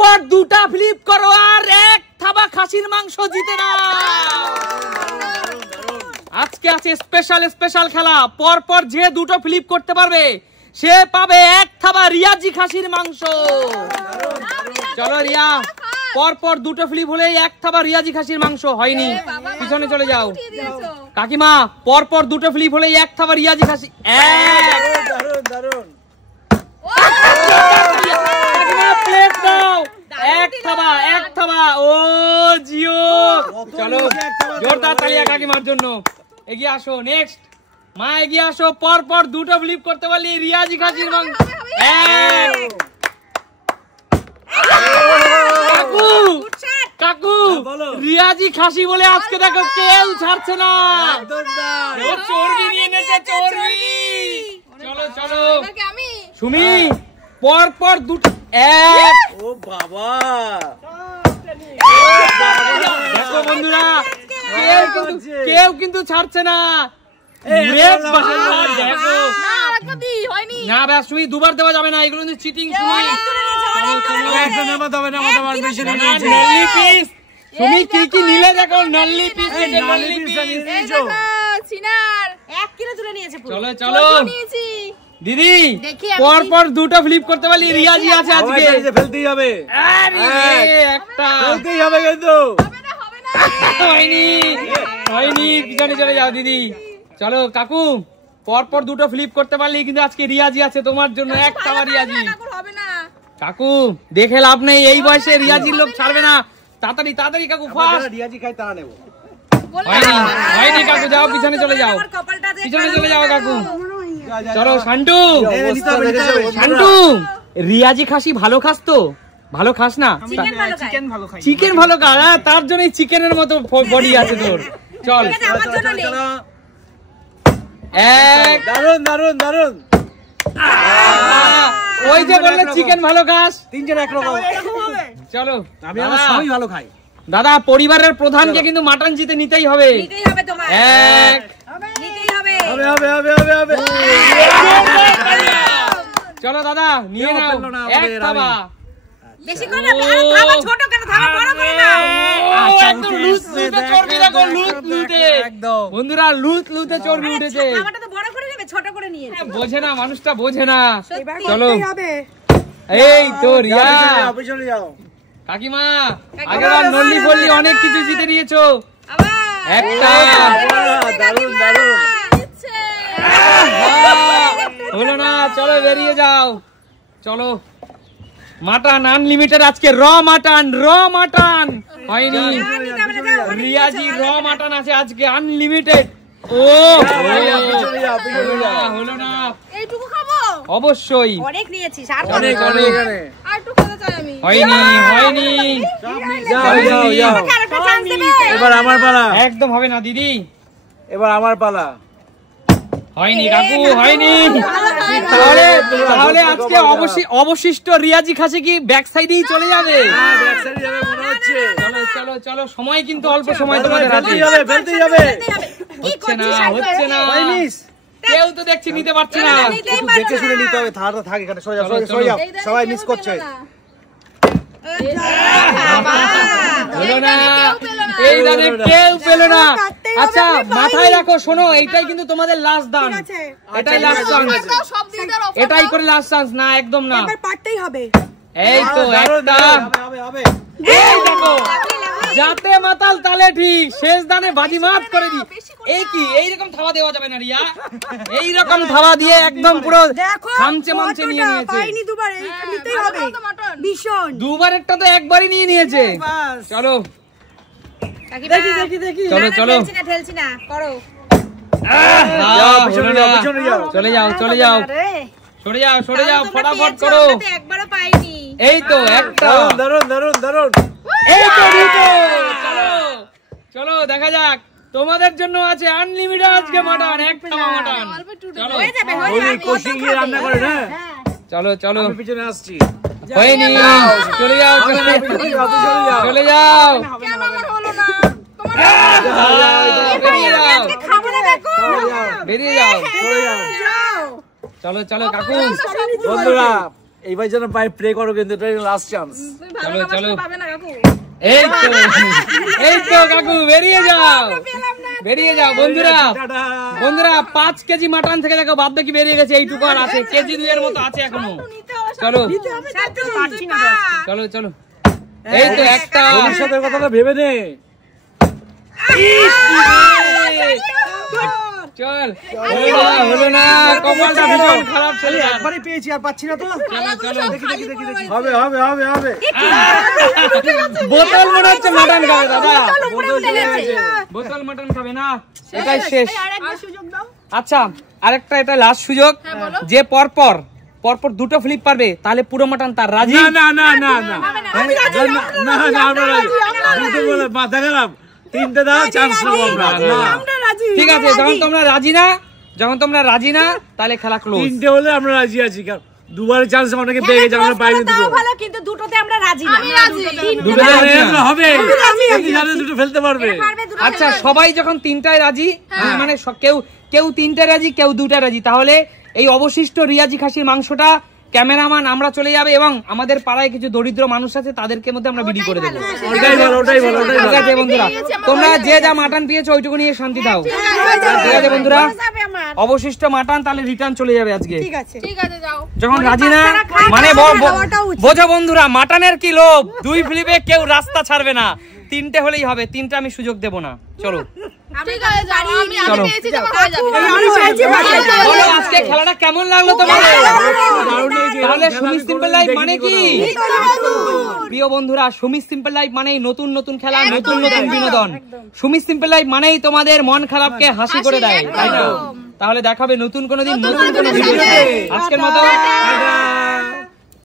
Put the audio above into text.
পর দুটা ফ্লিপ করো আর এক থাবা খাসির মাংস জিতে নাও। আজকে আছে স্পেশাল খেলা, পর যে দুটো ফ্লিপ করতে পারবে সে পাবে এক থাবা রিয়াজি খাসির মাংস। চলো রিয়া, পর দুটো ফ্লিপ হলে এক থাবা রিয়াজি খাসির মাংস। হয়নি, পিছনে চলে যাও। কাকিমা, পর দুটো ফ্লিপ হলে এক থাবা রিয়াজি খাসি। প্লেট দাও, এক থাবা। ও জিও, চলো জোরদার তালিয়া কাকিমার জন্য। এগিয়ে আসো, নেক্সট মা এগিয়ে আসো। পর দুটো ফ্লিপ করতে পারলে রিয়াজি খাসির মাংস। কাকু রিয়াজি খাসি বলে আজকে দেখো কেউ ছাড়ছে না, চর্বি নিয়ে নেছে, চর্বি। চলো সুমি, পর দুটো। ও বাবা, দেখো বন্ধুরা, কেউ কিন্তু ছাড়ছে না। না ব্যাস, সুমি দুবার দেওয়া যাবে না, এগুলো কিন্তু চিটিং। সুমি কি নিলে দেখো, নল্লি পিস। চলো দিদি, পর দুটো ফ্লিপ করতে পারলি রিয়াজি আছে আজকে। ফেলতেই হবে, একটা ফেলতেই হবে কিন্তু। হয়নি, পিছনে চলে যাও দিদি। চলো কাকু, পর দুটো ফ্লিপ করতে পারলি কিন্তু আজকে রিয়াজি আছে তোমার জন্য, এক থাবা রিয়াজি। কাকু দেখে লাভ নেই, এই বয়সে রিয়াজির লোক ছাড়বে না। তাড়াতাড়ি কাকু, ফাস্ট। রিয়াজি খাই তারা নেব। হয়নি কাকু, যাও পিছনে চলে যাও, কাকু। চলো শান্টু, রিয়াজি খাসি ভালো খাস তো? ভালো খাস না? চিকেন ভালো খা, তার জন্যই চিকেনের মতো বডি আছে তোর। চল, দারুন। ওই যে বললে চিকেন ভালো খাস, তিনজন একরকম। চলো, আমি সবই ভালো খাই দাদা। পরিবারের প্রধানকে কিন্তু মাটন জিতে নিতেই হবে। চলো দাদা, নিয়ে নাও এক থাবা। বন্ধুরা, লুতে চর্বি উঠেছে। বোঝে না, মানুষটা বোঝে না। চলো, এই তো রিয়া। কাকিমা, আগেবার নল্লি ফল্লি অনেক কিছু জিতে নিয়েছো। একটা হলো না, চলো বেরিয়ে যাও। চলো, মাটন আনলিমিটেড আজকে, র মাটন। হয়নি, রিয়াজি র মাটন আছে আজকে আনলিমিটেড। হলো না, এইটুকু খাবো অবশ্যই, অনেক নিয়েছি, হয়নি। এবার আমার পালা। একদম হবে না দিদি, এবার আমার পালা। হয়নি কাকু, হয়নি। তাহলে আজকে অবশিষ্ট রিয়াজি খাসি কি ব্যাক সাইডেই চলে যাবে? চলো, সময় কিন্তু অল্প সময় তোমাদের হাতে। হচ্ছে না, কেউ তো দেখছি নিতে পারছে না। দেখে শুনে নিতে হবে, থাকে এখানে। সবাই মিস করছে। হলো না, এই দানে কেউ পেল না। আচ্ছা মাথায় রাখো, শোনো, এইটাই কিন্তু তোমাদের লাস্ট দান। এটাই লাস্ট চান্স, এটাই করে লাস্ট চান্স। না, একদম না, পারতেই হবে। এই তো একটা, এই দেখো, যাতে মাতাল তালে ঠিক, শেষ দানে বাজি মাত করে দি। এই কি, এইরকম থাবা দেওয়া যাবে না রিয়া, এইরকম থাবা দিয়ে একদম পুরো খামচে মামচে নিয়ে নিয়েছে। দুবারেরটা তো একবারই নিয়ে নিয়েছে। চলো চলো, চলে যাও, সরে যাও, ফটাফট করো। এই তো একটা, দারুন। এই তো দুটো। চলো দেখা যাক, তোমাদের জন্য আছে আনলিমিটেড আজকে মাটন, একটা মাটন। চলো, পিছনে আসছি। হয়নি, চলে যাও। বেরিয়ে যাও। চলো কাকু, বন্ধুরা এইবার যেন পাই প্রে করো, কিন্তু এটাই লাস্ট চান্স। চলো চলো, এই তো কাকু বেরিয়ে যাও, বেরিয়ে যাও। বন্ধুরা বন্ধুরা 5 কেজি মাটন থেকে দেখো বাদ বাকি বেরিয়ে গেছে, এইটুকু আর আছে, কেজি 2 এর মতো আছে এখনো। চলো চলো চলো, এই তো একটা। ভবিষ্যতের কথাটা ভেবে নে। চল, হলো না, কপালটা ভীষণ খারাপ ছিল। একবারই পেয়েছি, আর পাচ্ছি না তো। চলো দেখি হবে হবে হবে হবে। বোতল মনে হচ্ছে মাটন খাবে দাদা, বোতল মাটন খাবে না, এটাই শেষ। আচ্ছা আরেকটা, এটা লাস্ট সুযোগ, যে পরপর 2টো ফ্লিপ পারবে তাহলে পুরো মাটন তার। রাজি? না না না না না না না, আমরা রাজি। দুটো বলে মাথা খারাপ, 3টে দাও, চান্স নেব আমরা। ঠিক আছে, যখন তোমরা রাজি না তাহলে খেলা ক্লোজ। 3টে হলে আমরা রাজি আছি, কারণ দুবারের চান্স অনেকে পেয়ে গেছে, আমরা পাইনি দুটো। ভালো, কিন্তু দুটোতে আমরা রাজি না। দুটো হবে, দুটো ফেলতে পারবে। আচ্ছা সবাই যখন 3টায় রাজি, মানে কেউ 3টায় রাজি, কেউ 2টায় রাজি, তাহলে এই অবশিষ্ট রিয়াজি খাসির মাংসটা ক্যামেরাম্যান আমরা চলে যাবে, এবং আমাদের পাড়ায় কিছু দরিদ্র মানুষ আছে তাদেরকে মধ্যে আমরা বিলি করে দেবো। ঠিক আছে বন্ধুরা, তোমরা যে যা মাটন পেয়েছো ওইটুকু নিয়ে শান্তি দাও। ঠিক আছে বন্ধুরা, অবশিষ্ট মাটন তাহলে রিটার্ন চলে যাবে আজকে। যখন রাজি না মানে বোঝো বন্ধুরা, মাটনের কি লোভ, 2 ফ্লিপে কেউ রাস্তা ছাড়বে না, 3টে হলেই হবে, 3টে আমি সুযোগ দেবো না। চলো আজকে খেলাটা কেমন লাগলো তোমাদের? তাহলে সুমিত সিম্পল লাইফ মানে কি প্রিয় বন্ধুরা? সুমিত সিম্পল লাইফ মানেই নতুন নতুন খেলা, নতুন নতুন বিনোদন। সুমিত সিম্পল লাইফ মানেই তোমাদের মন খারাপকে হাসি করে দেয়, তাই না? তাহলে দেখাবে নতুন কোনো দিন নতুন কোনো ভিডিওতে। আজকের মতো